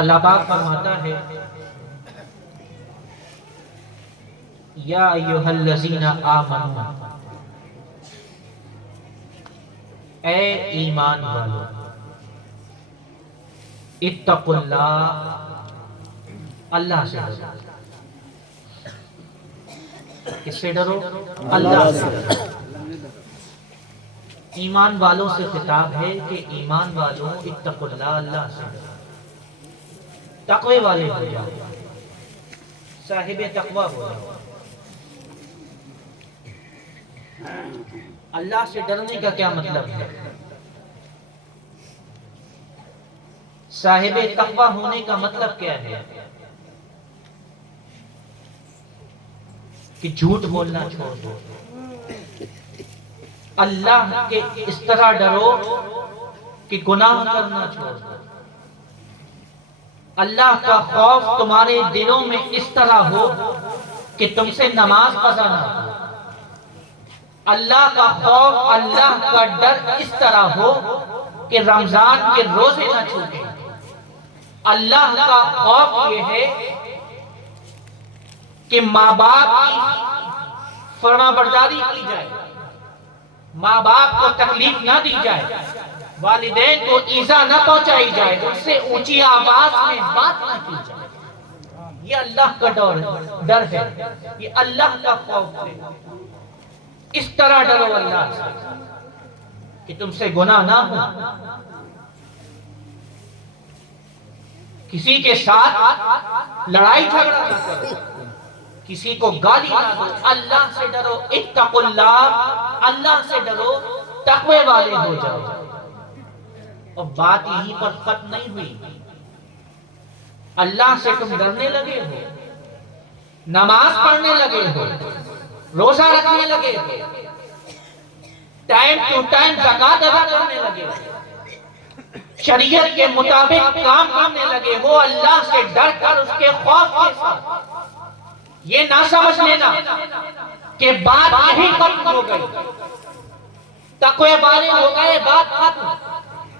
اللہ پاک فرماتا ہے یا ایھا الذین آمنوا، اے ایمان والو، اتقوا اللہ، اللہ سے ڈرو۔ کس سے ڈرو؟ اللہ سے ڈرو۔ ایمان والوں سے خطاب ہے کہ ایمان والوں اتقوا اللہ، اللہ سے ڈرو، تقوی والے ہو جاؤ، صاحب تقوی ہو جاؤ۔ اللہ سے ڈرنے کا کیا مطلب ہے؟ صاحب تقوی ہونے کا مطلب کیا ہے؟ کہ جھوٹ بولنا چھوڑ دو، اللہ کے اس طرح ڈرو کہ گناہ کرنا چھوڑ دو۔ اللہ کا خوف تمہارے دلوں میں اس طرح ہو کہ تم سے نماز قضا نہ ہو۔ اللہ کا خوف، اللہ کا ڈر اس طرح ہو کہ رمضان کے روزے نہ چھوٹیں۔ اللہ کا خوف یہ ہے کہ ماں باپ کی فرما برداری کی جائے، ماں باپ کو تکلیف نہ دی جائے، والدین کو ایذا نہ پہنچائی جائے، ان سے اونچی آواز میں بات نہ کی جائے۔ یہ اللہ کا ڈر ہے، یہ اللہ کا خوف ہے۔ اس طرح ڈرو اللہ سے کہ تم سے گناہ نہ ہو، کسی کے ساتھ لڑائی جھگڑا نہ کرو، کسی کو گالی نہ دو۔ اللہ سے ڈرو، اتقوا اللہ، اللہ سے ڈرو، تقوی والے ہو جاؤ۔ اور بات یہیں پر ختم نہیں ہوئی، اللہ سے تم ڈرنے لگے ہو، نماز پڑھنے لگے ہو، روزہ رکھنے لگے ہو، ٹائم ٹو ٹائم زکوٰۃ ادا کرنے لگے ہو، شریعت کے مطابق کام کرنے لگے ہو، اللہ سے ڈر کر اس کے خوف کے ساتھ۔ یہ نہ سمجھ لینا کہ بات یہی ختم ہو گئی، تقوی والے ہو گئے، بات ختم،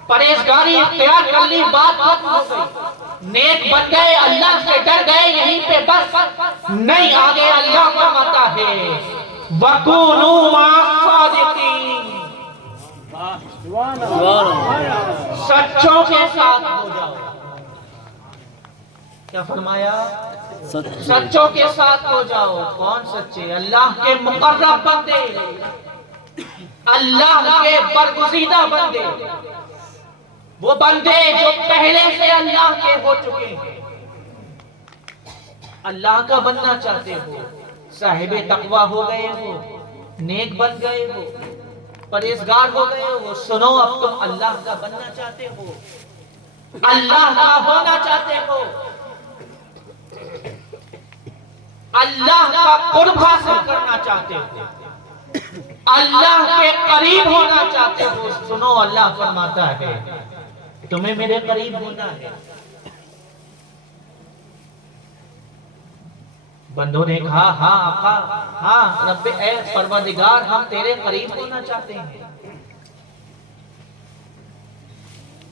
پرہیزگاری اختیار کر لی، بات ختم ہو گئی، نیک بن گئے، اللہ سے ڈر گئے، یہیں پہ بس نہیں۔ آگے اللہ فرماتا ہے وَكُونُوا مَعَ الصَّادِقِينَ، سچوں کے ساتھ ہو جاؤ۔ کیا فرمایا؟ سچوں کے ساتھ ہو جاؤ۔ کون سچے؟ اللہ کے مقرب بندے، اللہ کے برگزیدہ بندے، وہ بندے جو پہلے سے اللہ کے ہو چکے ہیں۔ اللہ کا بننا چاہتے ہو، صاحب تقوی ہو گئے ہو، نیک بن گئے ہو، پرہیزگار ہو گئے ہو، سنو اب تم اللہ کا بننا چاہتے ہو، اللہ کا ہونا چاہتے ہو، اللہ کا قرب حاصل کرنا چاہتے ہو، اللہ کے قریب ہونا چاہتے ہو، سنو اللہ فرماتا ہے تمہیں میرے قریب ہونا ہے۔ بندوں نے کہا ہاں آقا، ہاں رب اے پروردگار، ہم تیرے قریب ہونا چاہتے ہیں۔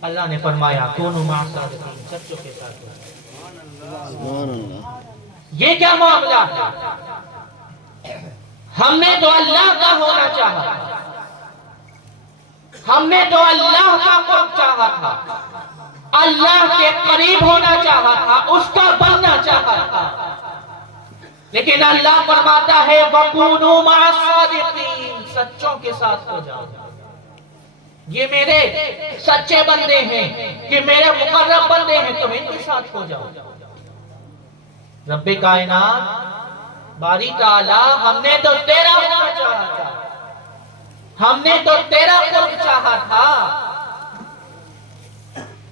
اللہ نے فرمایا کونوا مع الصادقین، سچوں کے ساتھ ہو۔ یہ کیا معاملہ ہے؟ ہم نے تو اللہ کا ہونا چاہا، ہم نے تو اللہ کا قرب چاہا تھا، اللہ کے قریب ہونا چاہا تھا، اس کا بننا چاہا تھا، لیکن اللہ فرماتا ہے وَكُونُوا مَعَ الصَّادِقِينَ، سچوں کے ساتھ ہو جاؤ۔ یہ میرے سچے بندے ہیں، یہ میرے مقرب بندے ہیں، تم ان کے ساتھ ہو جاؤ۔ رب کائنات باری تعالیٰ، ہم نے تو تیرا ہونا چاہا تھا، ہم نے تو تیرا قرب چاہا تھا،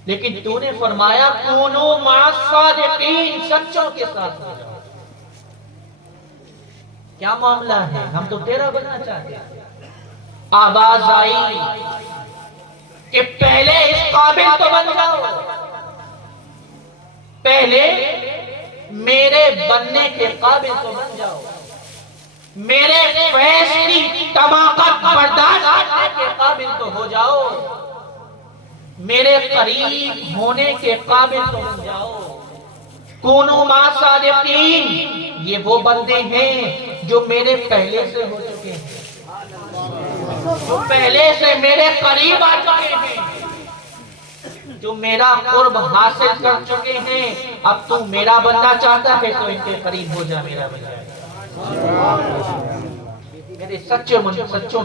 لیکن تو نے فرمایا کونوا مع الصادقین، سچوں کے ساتھ ہو جاؤ۔ کیا معاملہ ہے؟ ہم تو تیرا بننا چاہتے ہیں۔ آواز آئی کہ پہلے اس قابل تو بن جاؤ، پہلے میرے بننے کے قابل تو بن جاؤ، میرے فیض کی طبقت برداشت کرنے کے قابل تو ہو جاؤ۔ میرے قریب ہونے کے قابل تو بن جاؤ. کونوا مع الصادقین، یہ وہ بندے ہیں جو میرے پہلے سے ہو چکے ہیں، جو پہلے سے میرے قریب آ چکے ہیں، جو میرا قرب حاصل کر چکے ہیں. اب تو میرا بننا چاہتا ہے تو ان کے قریب ہو جا، میرا بن جائے. میرے سچوں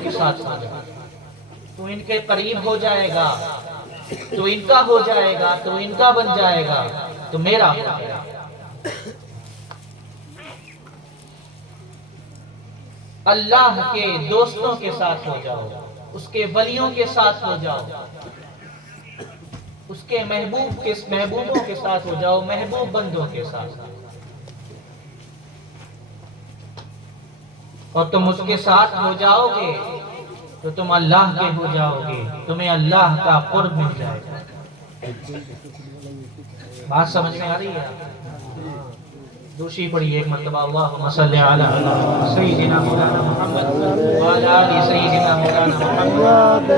کے ساتھ ساتھ تو ان کے قریب ہو جائے گا، تو ان کا ہو جائے گا، تو ان کا بن جائے گا، تو میرا ہو جائے گا. اللہ کے دوستوں کے ساتھ ہو جاؤ، اس کے ولیوں کے ساتھ ہو جاؤ، اس کے محبوبوں کے ساتھ ہو جاؤ، محبوب بندوں کے ساتھ. اور تم اس کے ساتھ ہو جاؤ گے تو تم اللہ کے ہو جاؤ گے، تمہیں اللہ کا قرب مل جائے گا. بات سمجھ میں آ رہی ہے؟ دوسری پڑھی ایک مرتبہ، اللہم صلی علی سیدنا مولانا محمد وعلی آل سیدنا مولانا محمد.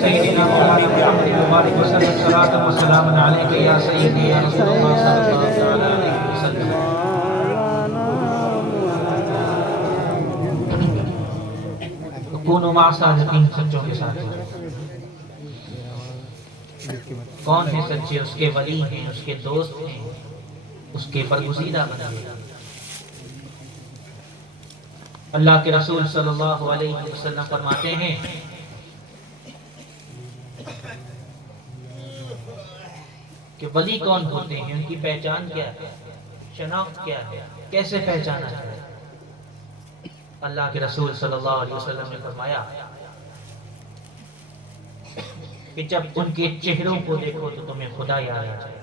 سیدنا مولانا محمد مبارک وسلم صلاۃ و سلام علیک یا سیدی یا رسول اللہ صلی اللہ علیہ وسلم. کونوا مع الصادقین، سچوں کے ساتھ. کون ہیں سچے؟ اس کے ولی ہیں، اس کے دوست ہیں، اس کے برگزیدہ بندے. اللہ کے رسول صلی اللہ علیہ وسلم فرماتے ہیں کہ ولی کون ہوتے ہیں، ان کی پہچان کیا ہے، شناخت کیا ہے، کیسے پہچانا ہے. اللہ کے رسول صلی اللہ علیہ وسلم نے فرمایا کہ جب ان کے چہروں کو دیکھو تو تمہیں خدا یاد آ جائے.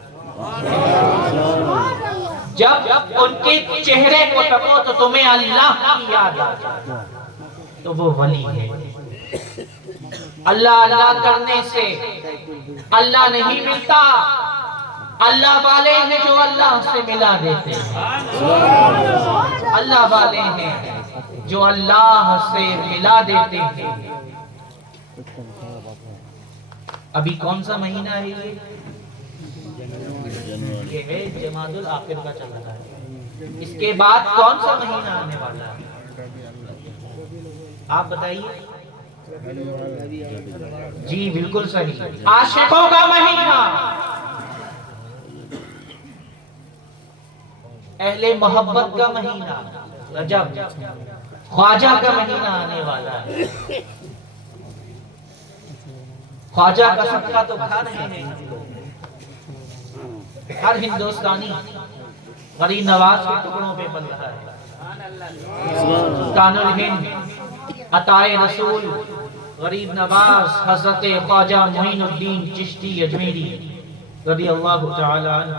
جب ان کے چہرے کو تکو تو تمہیں اللہ کی یاد آ جائے، تو وہ ولی ہے. اللہ اللہ کرنے سے اللہ نہیں ملتا، اللہ والے ہیں جو اللہ سے ملا دیتے ہیں. اللہ والے ہیں جو اللہ سے ملا دیتے ہیں. ابھی کون سا مہینہ ہے یہ ہے جمادی الاخر کا چل رہا ہے. اس کے بعد کون سا مہینہ آنے والا ہے آپ بتائیے؟ جی بالکل صحیح، عاشقوں کا مہینہ، اہل محبت کا مہینہ رجب، خواجہ کا مہینہ آنے والا ہے. خواجہ کا صدقہ تو کھا رہے ہیں ہر ہندوستانی، غریب نواز کے ٹکڑوں پہ پل رہا ہے. سلطان الہند عطائے رسول غریب نواز حضرت خواجہ معین الدین چشتی اجمیری رضی اللہ تعالی عنہ.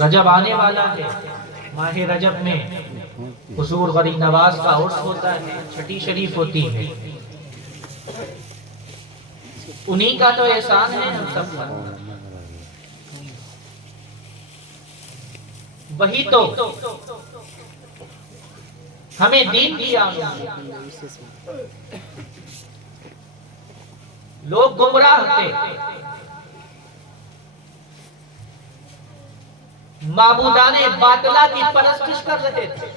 رجب آنے والا ہے، ماہ رجب میں حضور غریب نواز کا عرس ہوتا ہے، چھٹی شریف ہوتی ہے. انہی کا تو احسان ہے ہم سب پر. وہی تو ہمیں دین دیا. لوگ گمراہ تھے، معبودان باطلہ کی پرستش کر رہے تھے.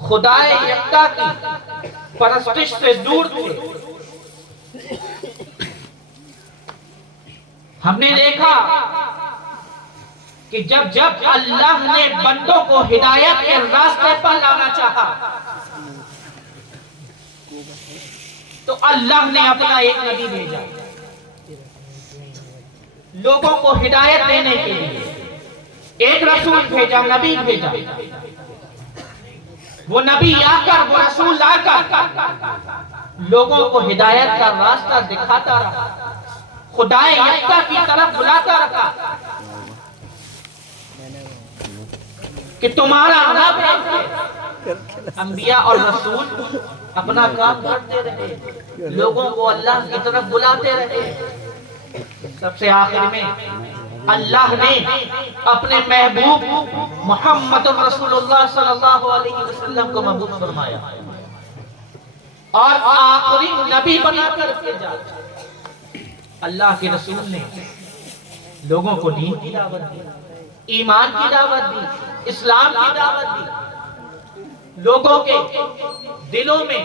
خدائے یکتا کی پرستش سے دور تھے. ہم نے دیکھا کہ جب اللہ نے بندوں کو ہدایت کے راستے پر لانا چاہا تو اللہ نے اپنا ایک نبی بھیجا لوگوں کو ہدایت دینے کے لیے. ایک رسول بھیجا، نبی بھیجا. وہ نبی آ کر، وہ رسول آ کر لوگوں کو ہدایت کا راستہ دکھاتا رہا، خدائے یکتا کی طرف بلاتا رہا کہ تمہارا رب ہے. انبیاء اور رسول اپنا کام کرتے رہے، لوگوں کو اللہ کی طرف بلاتے رہے۔ سب سے آخر میں اللہ نے اپنے محبوب محمد رسول اللہ صلی اللہ علیہ وسلم کو مبعوث فرمایا اور آخری نبی بنا کر بھیجا۔ اللہ کے رسول نے لوگوں کو دین کی دعوت دی، ایمان کی دعوت دی، اسلام کی دعوت دی، لوگوں کے دلوں میں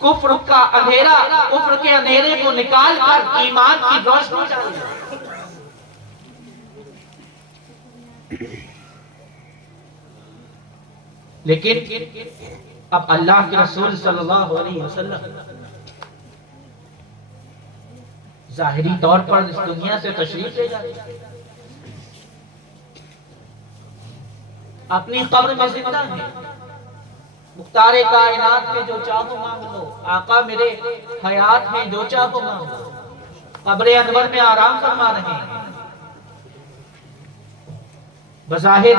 کفر کا اندھیرا، کفر کے اندھیرے کو نکال کر ایمان کی روشنی ڈالی۔ لیکن اب اللہ کے رسول صلی اللہ علیہ وسلم ظاہری طور پر اس دنیا سے تشریف لے جاتے ہیں، اپنی قبر میں زندہ ہیں، مختار کائنات میں جو چاہو مانگ لو، آقا میرے حیات میں جو چاہو مانگ لو، قبر انور میں آرام فرما رہے ہیں، بظاہر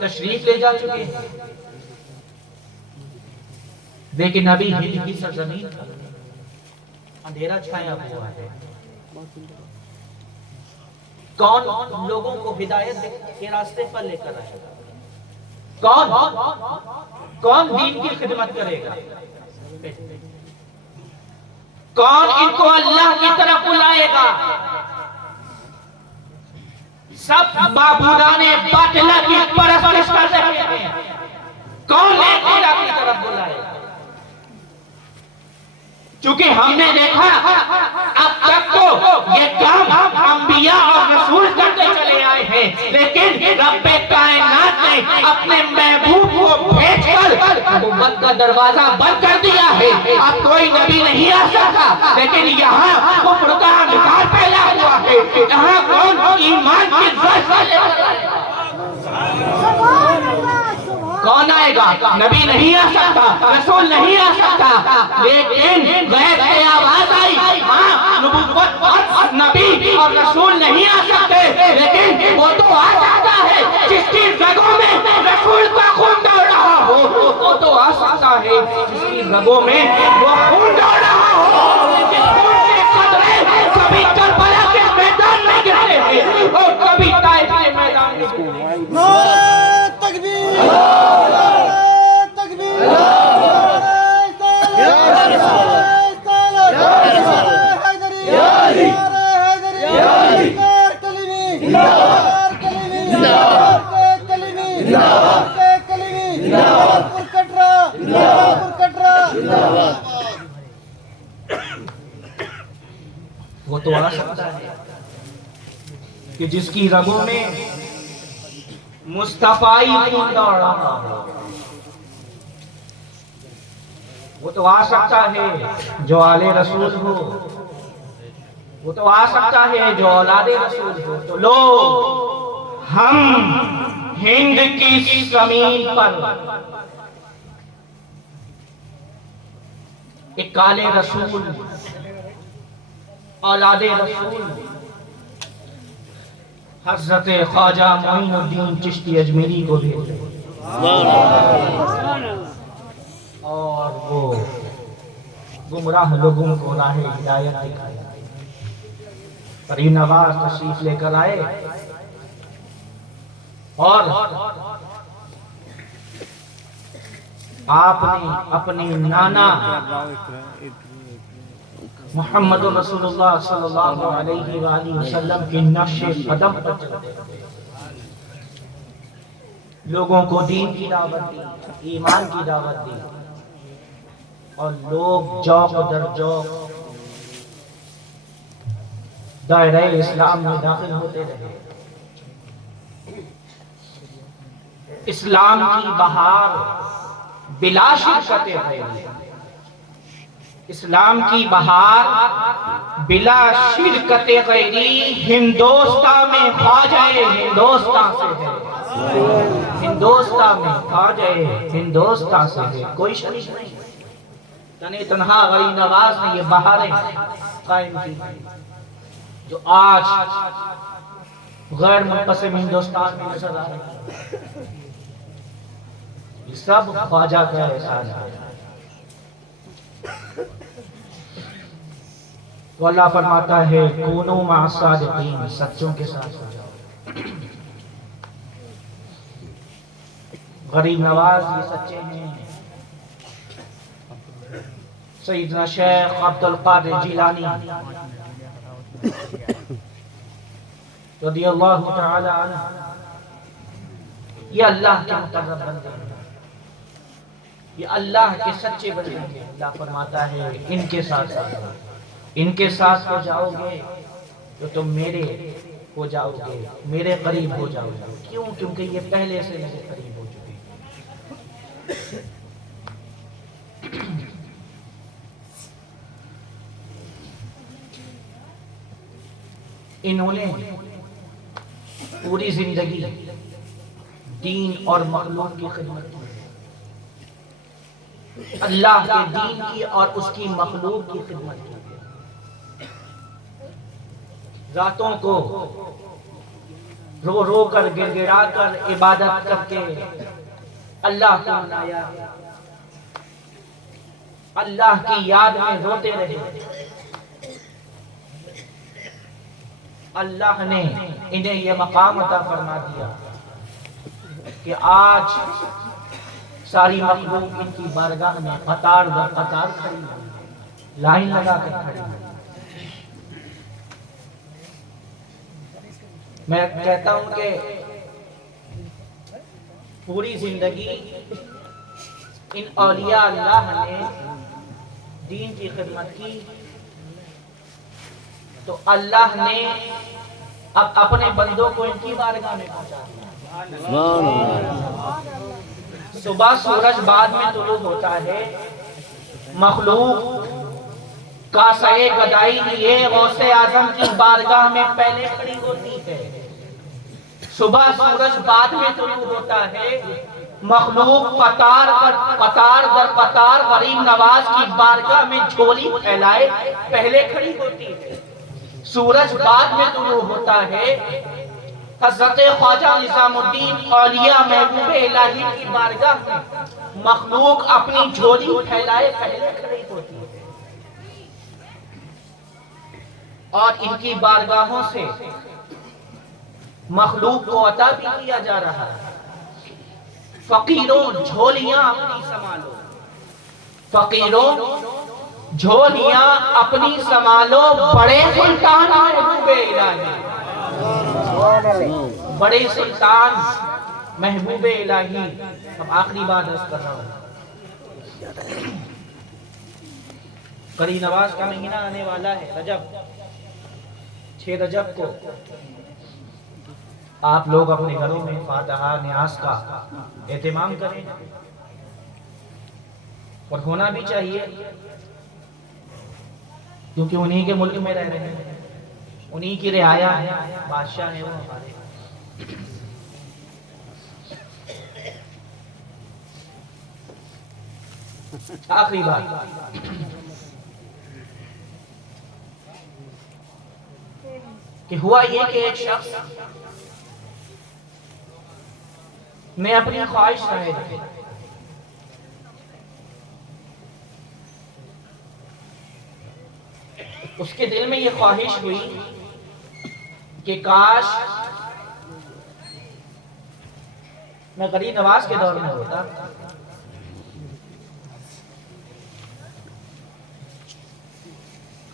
تشریف لے جا چکے ہیں، لیکن ابھی ہند کی سرزمین پر اندھیرا چھایا ہوا ہے۔ کون لوگوں کو ہدایت کے راستے پر لے کر آئے گا؟ کون دین کی خدمت کرے گا؟ کون ان کو اللہ کی طرف بلائے گا؟ سب معبودان باطلہ کی پرستش کر رہے ہیں، کون اللہ کی طرف بلائے گا؟ چونکہ ہم نے دیکھا اب تک تو یہ کام انبیاء اور رسول کرتے چلے آئے ہیں، لیکن رب کائنات نے اپنے محبوب کو بھیج کر نبوت کا دروازہ بند کر دیا ہے۔ اب کوئی نبی نہیں آ سکتا، لیکن یہاں کفر کا انکار پھیلا ہوا ہے، یہاں کون ایمان کی روشنی لے کر آئے گا؟ کون آئے گا؟ نبی نہیں آ سکتا، رسول نہیں آ سکتا، لیکن غیب سے آواز آئی، ہاں نبوت اور نبی اور رسول نہیں آ سکتے، لیکن وہ تو آ سکتا ہے جس کی رگوں میں رسول کا خون دوڑ رہا ہو، وہ تو آ سکتا ہے جس کی رگوں میں وہ خون دوڑ رہا ہو، جس خون کے قطرے کبھی کربلا کے میدان میں گرے ہیں اور کبھی طائف کے میدان میں گرے ہیں۔ وہ تو آ سکتا ہے کہ جس کی رگوں میں مصطفی خون دوڑ رہا ہو، وہ تو آ سکتا ہے جو آل رسول ہو، وہ تو آ سکتا ہے جو اولاد رسول ہو۔ تو لو ہم ہند کی زمین پر ایک کالے رسول، اولاد رسول حضرت خواجہ معین الدین چشتی اجمیری کو بھیجے اور وہ گمراہ لوگوں کو راہ ہدایت دکھائے۔ کریم نواز تشریف لے کر آئے اور آپ نے اپنی نانا محمد رسول اللہ صلی اللہ علیہ وآلہ وسلم کی نقش قدم پر چلتے لوگوں کو دین کی دعوت دی، ایمان کی دعوت دی، اور لوگ جوق در جوق دائرہ اسلام میں داخل ہوتے رہے۔ اسلام کی بہار بلا شرکت غیری، اسلام کی بہار بلا شرکت غیری ہندوستان میں خواجہ ہندوستان سے ہے، ہندوستان میں خواجہ ہندوستان سے ہے، کوئی شریک نہیں۔ تنِ تنہا غریب نواز نے یہ بہاریں قائم کی جو آج غیر منقسم ہندوستان میں نظر آ رہی ہے۔ یہ سب خواجہ کا احسان ہے۔ تو اللہ فرماتا ہے کونوا مع الصادقین، سچوں کے ساتھ ہو جاؤ۔ غریب نواز یہ سچے ہیں، سیدنا شیخ عبد القادر جیلانی رضی اللہ تعالی عنہ، یہ اللہ کے مقرب بندے ہیں، یہ اللہ کے سچے بندے ہیں۔ اللہ فرماتا ہے ان کے ساتھ ان کے ساتھ ہو جاؤ گے تو تم میرے ہو جاؤ گے، میرے قریب ہو جاؤ گے۔ کیوں؟ کیونکہ یہ پہلے سے میرے قریب ہو چکے ہیں۔ انہوں نے پوری زندگی دین اور مخلوق کی خدمت کی، اللہ کے دین کی اور اس کی مخلوق کی خدمت کی۔ راتوں کو رو رو کر گر گڑا کر عبادت کر کے اللہ کو منایا، اللہ کی یاد میں روتے رہے۔ اللہ نے انہیں یہ مقام عطا فرما دیا کہ آج ساری مخلوق ان کی بارگاہ میں قطار در قطار کھڑی ہے، لائن لگا کر کھڑی ہے۔ میں کہتا ہوں کہ پوری زندگی ان اولیاء اللہ نے دین کی خدمت کی تو اللہ نے اب اپنے بندوں کو ان کی بارگاہ میں پہنچا دیا۔ صبح سورج بعد میں طلوع ہوتا ہے، مخلوق کاسے گدائی لیے غوث اعظم کی بارگاہ میں پہلے کھڑی ہوتی ہے۔ صبح سورج بعد میں طلوع ہوتا ہے، مخلوق قطار در قطار غریب نواز کی بارگاہ میں جھولی پھیلائے پہلے کھڑی ہوتی ہے۔ سورج بعد میں طلوع ہوتا ہے، حضرت خواجہ نظام الدین اولیاء محبوب الہی کی بارگاہ میں مخلوق اپنی جھولی پھیلائے پہلے کھڑی ہوتی ہے، اور ان کی بارگاہوں سے مخلوق کو عطا بھی کیا جا رہا ہے۔ فقیروں جھولیاں اپنی سنبھالو، فقیروں جھولیاں اپنی سنبھالو، بڑے سلطان محبوب الہی، بڑے سلطان محبوب الہی۔ اب آخری بات عرض کر رہا ہوں، قری نواز کا مہینہ آنے والا ہے، رجب، 6 رجب کو آپ لوگ اپنے گھروں میں فاتحہ نیاز کا اہتمام کریں، اور ہونا بھی چاہیے کیونکہ انہی کے ملک میں رہ رہے ہیں، انہی کی رعایا ہے، بادشاہ ہے وہ ہمارے۔ آخری بات، کہ ہوا یہ کہ ایک شخص نے اپنی خواہش ظاہر کی، اس کے دل میں یہ خواہش ہوئی کہ کاش میں غریب نواز کے دور میں ہوتا،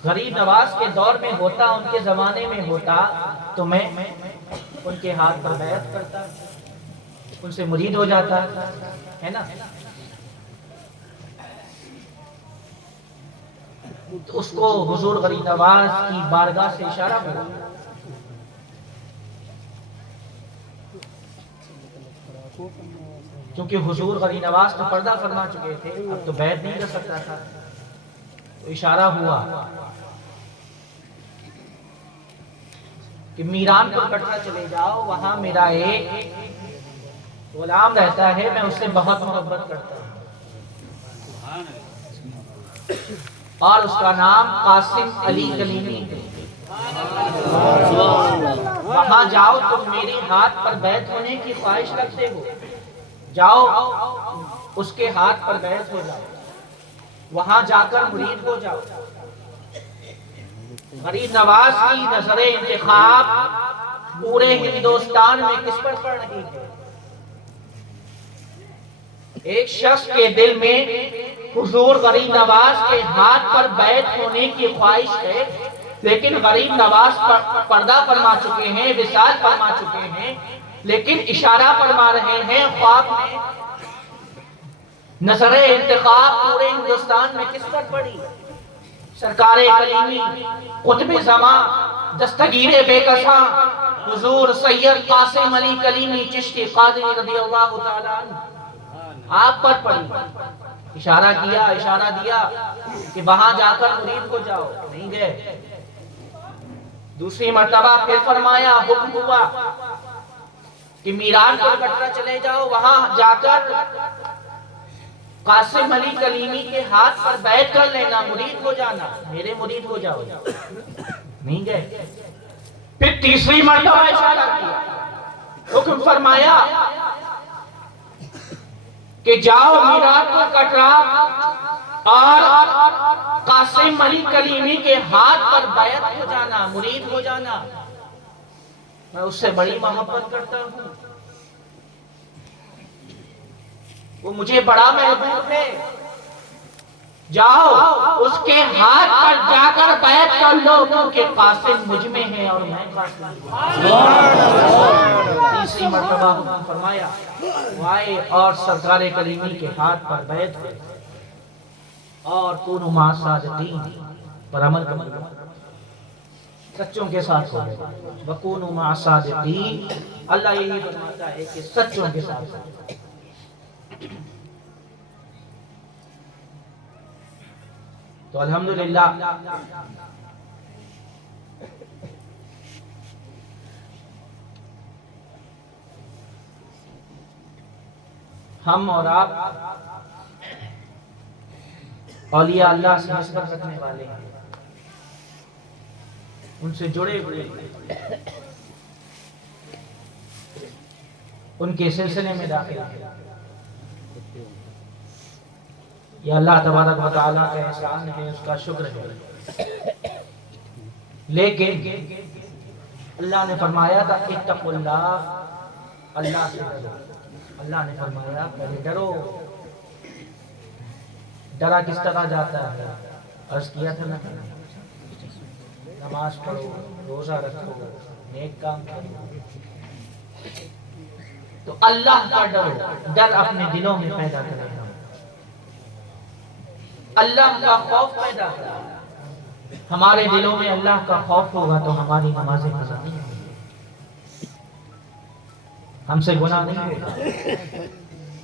غریب نواز کے دور میں ہوتا، ان کے زمانے میں ہوتا تو میں ان کے ہاتھ پر بیعت کرتا، ان سے مرید ہو جاتا ہے نا۔ تو اس کو حضور غریب نواز کی بارگاہ سے اشارہ ہوا، کیونکہ حضور غریب نواز تو پردہ فرما چکے تھے، اب تو بیعت نہیں کر سکتا تھا، تو اشارہ ہوا کہ میران پر کٹرا چلے جاؤ، وہاں میرا ایک غلام رہتا ہے، میں اس سے بہت محبت کرتا ہوں، اور اس کا نام قاسم علی کلیمی ہے، وہاں جاؤ، تم میری ہاتھ پر بیعت ہونے کی خواہش رکھتے ہو، جاؤ اس کے ہاتھ پر بیعت ہو جاؤ، وہاں جا کر مرید ہو جاؤ۔ غریب نواز کی نظر انتخاب پورے ہندوستان میں کس پر پڑ رہی ہے؟ ایک شخص کے دل میں حضور غریب نواز کے ہاتھ پر بیعت ہونے کی خواہش ہے، لیکن غریب نواز پردہ فرما چکے ہیں، وصال فرما چکے ہیں، لیکن اشارہ فرما رہے ہیں خواب میں۔ نظر انتخاب پورے ہندوستان میں کس پر پڑی؟ سرکار کلیمی، قطب زمان، دستگیر بے کساں حضور سید قاسم علی کلیمی چشتی قادری رضی اللہ تعالیٰ عنہ آپ پر پڑی۔ اشارہ کیا، اشارہ دیا کہ وہاں جا کر مرید ہو جاؤ، نہیں گئے۔ دوسری مرتبہ پھر فرمایا، حکم ہوا کہ میران پر کٹرا چلے جاؤ، وہاں جا کر قاسم علی کلیمی کے ہاتھ پر بیعت کر لینا، مرید ہو جانا، میرے مرید ہو جاؤ، نہیں گئے۔ پھر تیسری مرتبہ اشارہ کیا، حکم فرمایا کہ جاؤ میران پر کٹرا اور قاسم علی کلیمی کے ہاتھ پر بیعت ہو جانا، مرید ہو جانا، میں اس سے بڑی محبت کرتا ہوں، وہ مجھے بڑا محبوب ہے، جاؤ اس کے ہاتھ پر جا کر بیعت کر لو، کیونکہ قاسم مجھ میں ہے اور میں قاسم ہوں۔ تیسری مرتبہ حکم فرمایا، وہ آئے اور سرکار کلیمی کے ہاتھ پر بیعت ہوئے اور کونوا مع الصادقین پر عمل کرنا، سچوں کے ساتھ ہو گئے، وَكُونُوا مَعَ الصَّادِقِينَ۔ اللہ یہی فرماتا ہے کہ سچوں کے ساتھ ہو۔ تو الحمدللہ ہم اور آپ اولیاء اللہ سے نسبت رکھنے والے ہیں، ان سے جڑے ہوئے ہیں، ان کے سلسلے میں داخل ہیں۔ یہ اللہ تبارک و تعالیٰ کا احسان ہے، اس کا شکر ہے، لیکن اللہ نے فرمایا تھا اتقوا اللہ، اللہ سے ڈرو۔ اللہ نے فرمایا پہلے ڈرو۔ ڈرا کس طرح جاتا ہے؟ عرض کیا تھا نا، نماز پڑھو، روزہ رکھو، نیک کام کرو، تو اللہ کا ڈرو، ڈر اپنے دلوں میں پیدا کرے گا، اللہ کا خوف پیدا کرے۔ ہمارے دلوں میں اللہ کا خوف ہوگا تو ہماری نمازیں قضا نہیں ہوگی، ہم سے گناہ نہیں ہوگا۔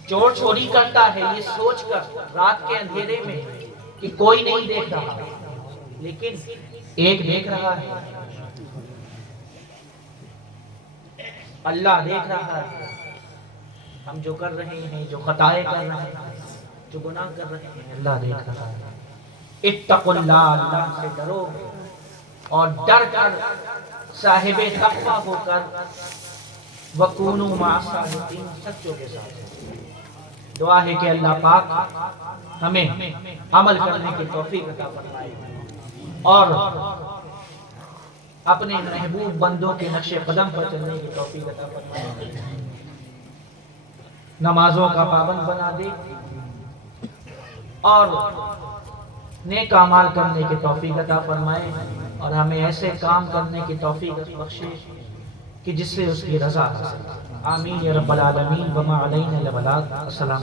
چور چوری کرتا ہے یہ سوچ کر رات کے اندھیرے میں کہ کوئی نہیں دیکھ رہا، لیکن ایک دیکھ رہا ہے، اللہ دیکھ رہا ہے۔ ہم جو کر رہے ہیں، جو خطائیں کر رہے ہیں، جو گناہ کر رہے ہیں، اللہ دیکھ رہا ہے۔ اتقوا اللہ، اللہ سے ڈرو، اور ڈر کر صاحب تقویٰ ہو کر وَكُونُوا مَعَ الصَّادِقِينَ، سچوں کے ساتھ۔ دعا ہے کہ اللہ پاک ہمیں عمل کرنے کی توفیق عطا فرمائے اور اپنے محبوب بندوں کے نقش قدم پر چلنے کی توفیق عطا فرمائے، نمازوں کا پابند بنا دے اور نیک اعمال کرنے کی توفیق عطا فرمائے، اور ہمیں ایسے کام کرنے کی توفیق بخشے کہ جس سے اس کی رضا حاصل۔ آمین یا رب العالمین، وما علینا الا البلاغ۔ السلام